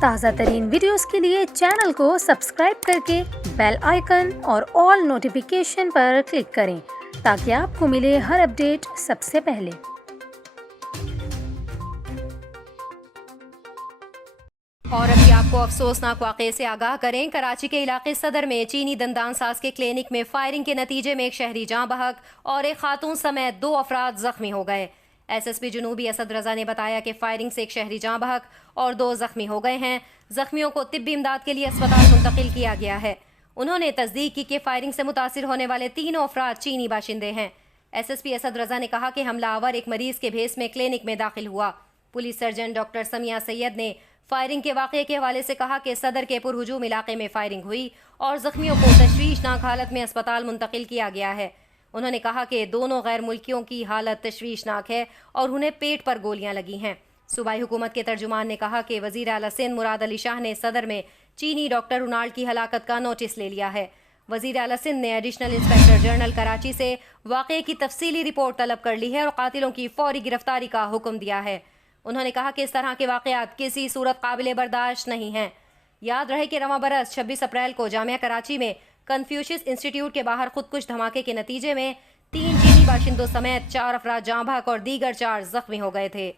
تازہ ترین ویڈیوز کے لیے چینل کو سبسکرائب کر کے بیل آئیکن اور آل نوٹیفیکیشن پر کلک کریں تاکہ آپ کو ملے ہر اپڈیٹ سب سے پہلے۔ اور ابھی آپ کو افسوسناک واقعے سے آگاہ کریں، کراچی کے علاقے صدر میں چینی دندان ساز کے کلینک میں فائرنگ کے نتیجے میں ایک شہری جاں بحق اور ایک خاتون سمیت 2 افراد زخمی ہو گئے۔ ایس ایس پی جنوبی اسد رضا نے بتایا کہ فائرنگ سے ایک شہری جاں بحق اور 2 زخمی ہو گئے ہیں۔ زخمیوں کو طبی امداد کے لیے اسپتال منتقل کیا گیا ہے۔ انہوں نے تصدیق کی کہ فائرنگ سے متاثر ہونے والے 3 افراد چینی باشندے ہیں۔ ایس ایس پی اسد رضا نے کہا کہ حملہ آور ایک مریض کے بھیس میں کلینک میں داخل ہوا۔ پولیس سرجن ڈاکٹر سمیہ سید نے فائرنگ کے واقعے کے حوالے سے کہا کہ صدر کے پرہجوم علاقے میں فائرنگ ہوئی اور زخمیوں کو تشویشناک حالت میں اسپتال منتقل کیا گیا ہے۔ انہوں نے کہا کہ دونوں غیر ملکیوں کی حالت تشویشناک ہے اور انہیں پیٹ پر گولیاں لگی ہیں۔ صوبائی حکومت کے ترجمان نے کہا کہ وزیر اعلیٰ سندھ مراد علی شاہ نے صدر میں چینی ڈاکٹر رونالڈ کی ہلاکت کا نوٹس لے لیا ہے۔ وزیر اعلیٰ سندھ نے ایڈیشنل انسپکٹر جنرل کراچی سے واقعے کی تفصیلی رپورٹ طلب کر لی ہے اور قاتلوں کی فوری گرفتاری کا حکم دیا ہے۔ انہوں نے کہا کہ اس طرح کے واقعات کسی صورت قابل برداشت نہیں ہیں۔ یاد رہے کہ رواں برس 26 اپریل کو جامعہ کراچی میں کنفیوشس انسٹی ٹیوٹ کے باہر خودکش دھماکے کے نتیجے میں 3 چینی باشندوں سمیت 4 افراد جاں بحق اور دیگر 4 زخمی ہو گئے تھے۔